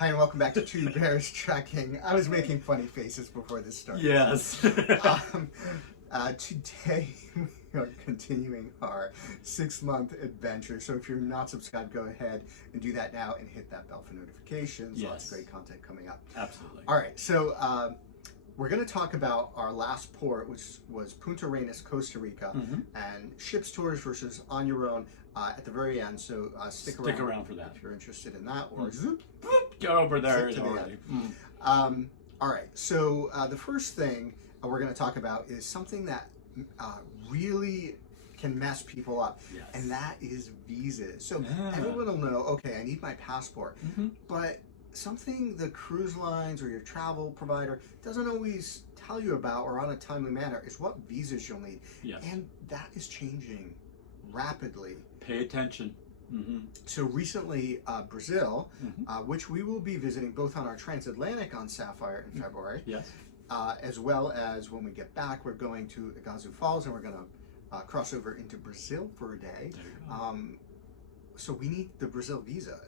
Hi, and welcome back to Two Bears Trekking. I was making funny faces before this started. Yes. Today we are continuing our 6-month adventure. So if you're not subscribed, go ahead and do that now and hit that bell for notifications. Yes. Lots of great content coming up. Absolutely. All right, so we're going to talk about our last port, which was Puntarenas, Costa Rica, and ships tours versus on your own at the very end. So stick around for that if you're interested in that, or go over there zip to the already. end. All right, so the first thing we're going to talk about is something that really can mess people up, and that is visas. So everyone will know, okay, I need my passport, but something the cruise lines or your travel provider doesn't always tell you about or on a timely manner is what visas you'll need. And that is changing rapidly. Pay attention. So recently, Brazil, which we will be visiting both on our transatlantic on Sapphire in February, as well as when we get back, we're going to Iguazu Falls and we're going to cross over into Brazil for a day. So we need the Brazil visa.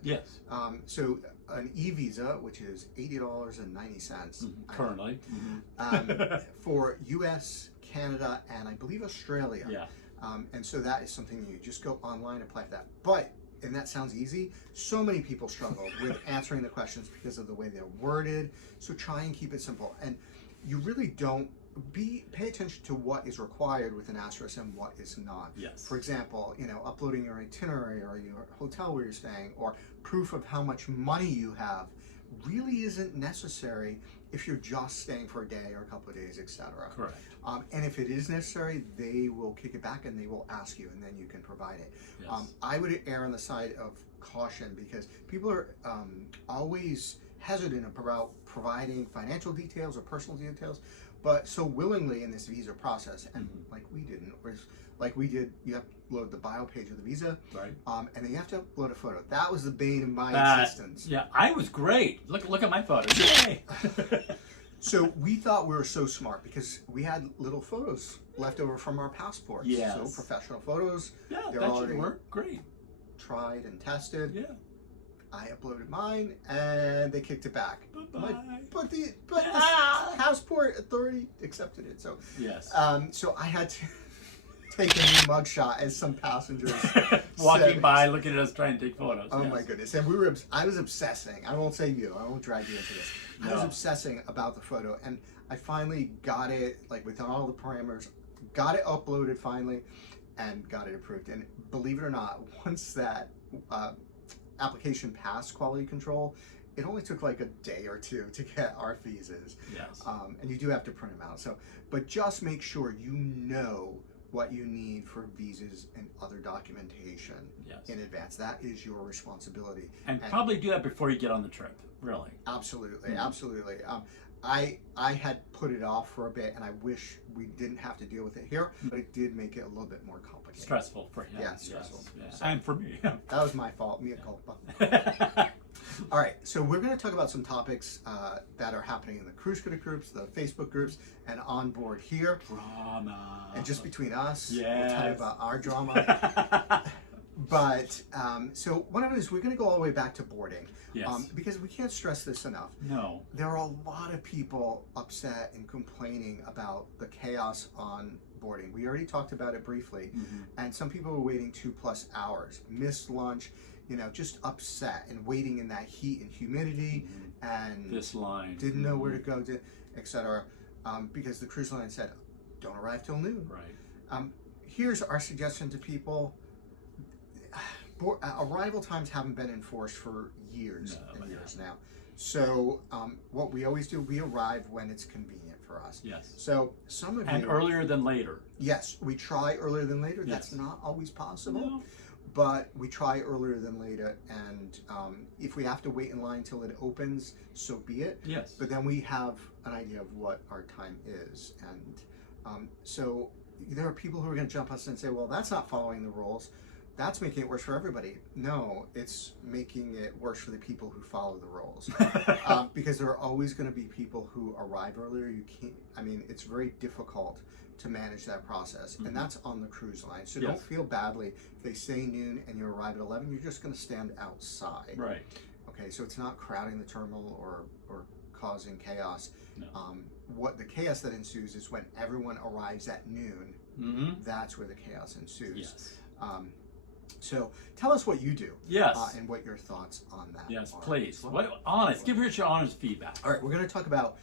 So an e-visa, which is $80.90 currently, for U.S., Canada, and I believe Australia. And so that is something you just go online and apply for that. But, and that sounds easy, so many people struggle with answering the questions because of the way they're worded. So try and keep it simple. And you really don't pay attention to what is required with an asterisk and what is not. For example, uploading your itinerary or your hotel where you're staying or proof of how much money you have really isn't necessary if you're just staying for a day or a couple of days, etc. Correct. And if it is necessary, they will kick it back and they will ask you, and then you can provide it. I would err on the side of caution because people are always hesitant about providing financial details or personal details, but so willingly in this visa process, and like we didn't, like we did, you have to upload the bio page of the visa, and then you have to upload a photo. That was the bane of my existence. I was great. Look at my photos. Yay! So we thought we were so smart because we had little photos left over from our passports. So professional photos. They're that should work great. Tried and tested. I uploaded mine and they kicked it back. But the passport authority accepted it. So so I had to take a new mugshot as some passengers walking by looking at us trying to take photos. Oh my goodness. And I was obsessing. I won't say you, I won't drag you into this. I was obsessing about the photo, and I finally got it, like within all the parameters, got it uploaded finally and got it approved. And believe it or not, once that application passed quality control, it only took like a day or two to get our visas. And you do have to print them out. So, but just make sure you know what you need for visas and other documentation in advance. That is your responsibility. And probably do that before you get on the trip, really. Absolutely, absolutely. I had put it off for a bit, and I wish we didn't have to deal with it here, but it did make it a little bit more complicated. Stressful for him. Stressful. So, and for me. That was my fault, mea culpa. All right, so we're going to talk about some topics that are happening in the cruise critic groups, the Facebook groups, and on board here. Drama. And just between us, we'll tell you about our drama. But, so one of it is we're going to go all the way back to boarding. Because we can't stress this enough. There are a lot of people upset and complaining about the chaos on boarding. We already talked about it briefly. And some people were waiting 2+ hours, missed lunch, just upset and waiting in that heat and humidity, and this line didn't know where to go, etc. Because the cruise line said, don't arrive till noon. Here's our suggestion to people. Arrival times haven't been enforced for years and years now. So what we always do, we arrive when it's convenient for us. So some of you... And earlier than later. Yes, we try earlier than later. That's not always possible. But we try earlier than later, and if we have to wait in line till it opens, so be it. But then we have an idea of what our time is, and so there are people who are going to jump us and say, well, that's not following the rules. That's making it worse for everybody. No, it's making it worse for the people who follow the rules. Because there are always going to be people who arrive earlier. You can't, I mean, it's very difficult to manage that process. And that's on the cruise line. So don't feel badly if they say noon and you arrive at 11, you're just going to stand outside. Okay, so it's not crowding the terminal or causing chaos. No. What the chaos that ensues is when everyone arrives at noon. That's where the chaos ensues. Yes. So tell us what you do. Yes. And what your thoughts on that Yes, are. please. Give us your honest feedback. All right, we're going to talk about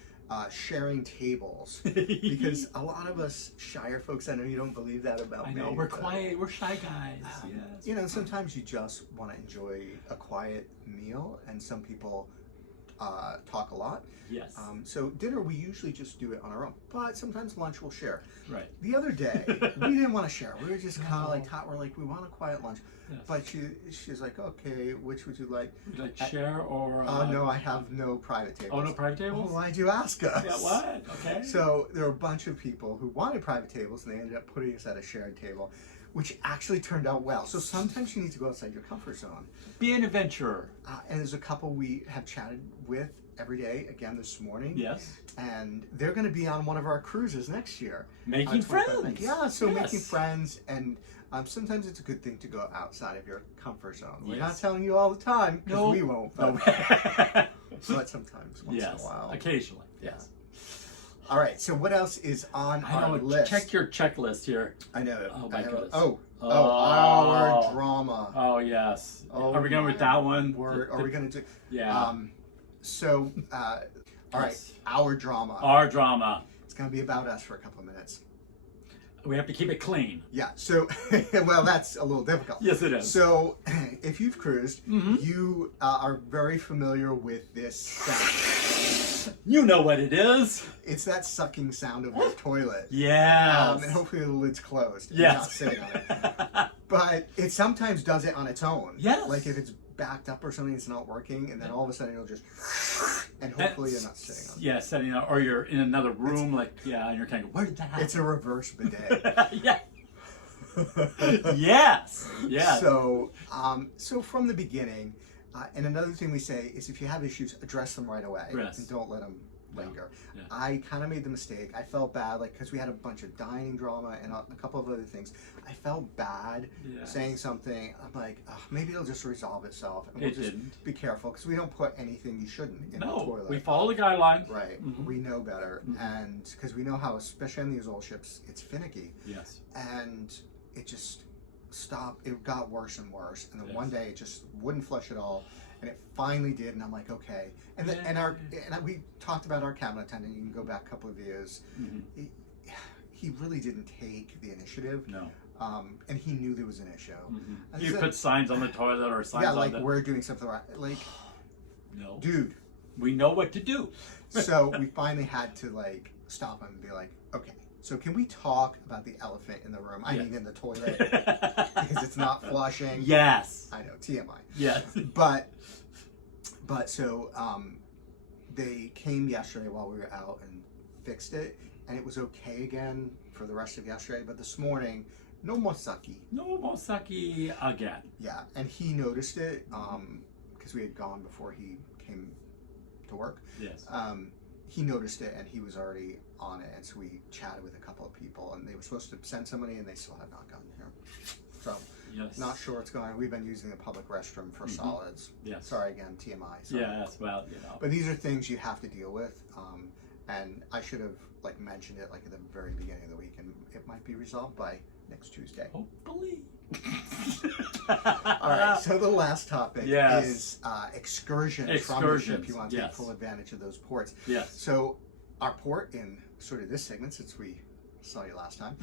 sharing tables because a lot of us shyer folks, I know you don't believe that about me. I know, we're quiet, we're shy guys. Yes. You know, sometimes you just want to enjoy a quiet meal, and some people talk a lot. Yes. So dinner, we usually just do it on our own, but sometimes lunch we'll share. Right. The other day, we didn't want to share. We were just kind of we're like, we want a quiet lunch. Yes. But she's like, okay, which would you like? Would you like share or? No, I have no private tables. Oh, no private tables? Oh, why'd you ask us? Yeah, what? Okay. So there were a bunch of people who wanted private tables, and they ended up putting us at a shared table, which actually turned out well. So sometimes you need to go outside your comfort zone. Be an adventurer. And there's a couple we have chatted with every day, again this morning. Yes. And they're going to be on one of our cruises next year. Making friends. Yeah, so making friends. And sometimes it's a good thing to go outside of your comfort zone. We're not telling you all the time, because we won't. But, but sometimes, once in a while. Occasionally. Yes. All right, so what else is on our list? Check your checklist here. I know. Oh, my goodness. Our drama. Oh, yes. Oh, are we going with that one? Are we going to do... Yeah. All right, our drama. Our drama. It's going to be about us for a couple of minutes. We have to keep it clean. Yeah, so, well, that's a little difficult. Yes, it is. So, if you've cruised, you are very familiar with this sound. You know what it is. It's that sucking sound of the toilet. Yeah. And hopefully the lid's closed. Yes. You're not sitting on it. But it sometimes does it on its own. Yes. Like if it's backed up or something, it's not working, and then all of a sudden it'll just, and hopefully you're not sitting on it. Yeah, setting up, or you're in another room, and you're kind of, where did that happen? It's a reverse bidet. Yeah. Yes. Yes. So from the beginning, and another thing we say is if you have issues, address them right away. Yes. And don't let them linger. Yeah. I kind of made the mistake. I felt bad, because we had a bunch of dining drama and a couple of other things. I felt bad saying something. I'm like, maybe it'll just resolve itself. And we'll just be careful, because we don't put anything you shouldn't in the toilet. We follow the guidelines. Right. We know better. And because we know how, especially on these old ships, it's finicky. Yes. And it just stopped. It got worse and worse. And then one day it just wouldn't flush at all. And it finally did, and I'm like, okay. And we talked about our cabin attendant. You can go back a couple of years. He really didn't take the initiative. No. And he knew there was an issue. You put signs on the toilet or signs on the... we're doing something right. Like, no. Dude. We know what to do. So we finally had to, stop him and be like, okay, so can we talk about the elephant in the room? I mean, in the toilet. Because it's not flushing. Yes. I know, TMI. Yes. But so they came yesterday while we were out and fixed it, and it was okay again for the rest of yesterday. But this morning, no more sake. No more sake again. Yeah, and he noticed it because we had gone before he came to work. Yes. He noticed it, and he was already on it, and so we chatted with a couple of people, and they were supposed to send somebody, and they still have not gotten here. So. Yes. Not sure what's going on. We've been using the public restroom for solids. Yes. Sorry again, TMI. Sorry. Yes, well, But these are things you have to deal with, and I should have mentioned it at the very beginning of the week, and it might be resolved by next Tuesday. Hopefully. All right. So the last topic is excursions from the ship. You want to take full advantage of those ports. Yes. So our port in sort of this segment, since we saw you last time,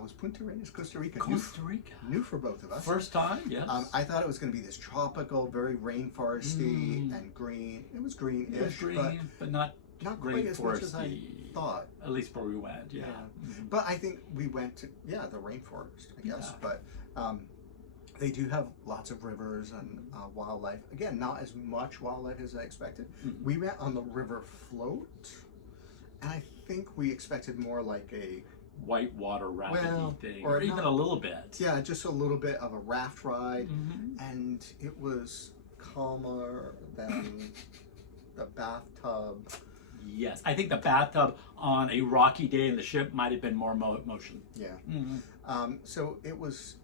was Puntarenas, Costa Rica. Costa Rica. New for both of us. First time, yes. I thought it was going to be this tropical, very rainforesty and green. It was greenish, it was green, but not quite as much as I thought. At least where we went, yeah. But I think we went to, the rainforest, I guess. But they do have lots of rivers and wildlife. Again, not as much wildlife as I expected. We went on the river float, and I think we expected more like a white water rafting thing, or even a little bit. Yeah, just a little bit of a raft ride, and it was calmer than the bathtub. Yes, I think the bathtub on a rocky day in the ship might have been more motion. Yeah. So it was,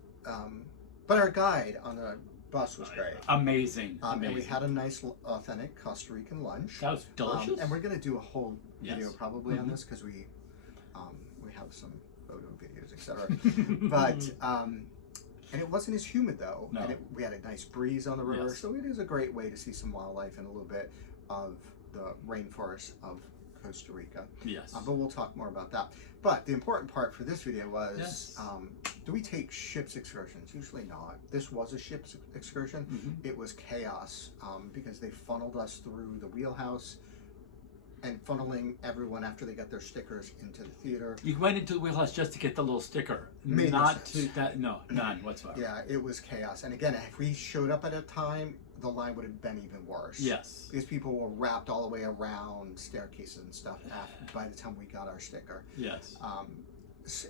but our guide on the bus was great. Amazing. And we had a nice, authentic Costa Rican lunch. That was delicious. And we're going to do a whole video probably on this because we have some photo videos, etc. But and it wasn't as humid though. No. And we had a nice breeze on the river, so it is a great way to see some wildlife and a little bit of the rainforest of Costa Rica. Yes. But we'll talk more about that. But the important part for this video was, do we take ships excursions? Usually not. This was a ship's excursion. It was chaos because they funneled us through the wheelhouse and funneling everyone after they got their stickers into the theater. You went into the wheelhouse just to get the little sticker. Made not to that. No, none whatsoever. Yeah, it was chaos. And again, if we showed up at a time, the line would have been even worse. Yes. Because people were wrapped all the way around staircases and stuff by the time we got our sticker. Yes.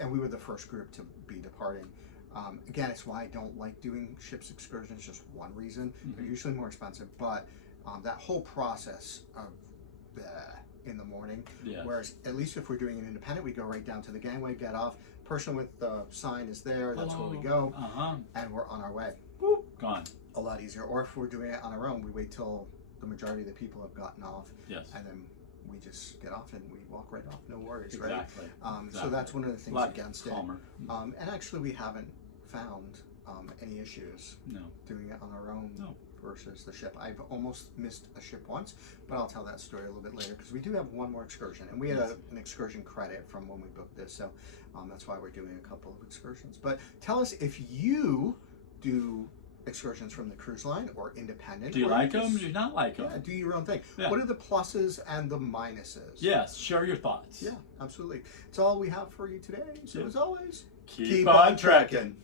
And we were the first group to be departing. Again, it's why I don't like doing ships excursions, just one reason. They're usually more expensive, but that whole process of in the morning, whereas at least if we're doing an independent, we go right down to the gangway, get off, person with the sign is there, that's where we go, and we're on our way. Boop, gone. A lot easier. Or if we're doing it on our own, we wait till the majority of the people have gotten off, and then we just get off and we walk right off, no worries, right? So that's one of the things against calmer. it. And actually we haven't found any issues doing it on our own versus the ship. I've almost missed a ship once, but I'll tell that story a little bit later because we do have one more excursion, and we had an excursion credit from when we booked this, so that's why we're doing a couple of excursions. But tell us if you do excursions from the cruise line or independent. Do you like them? Do you not like them? Yeah, do your own thing. What are the pluses and the minuses? Yes, share your thoughts. Yeah, absolutely. It's all we have for you today. So as always, keep on trekking.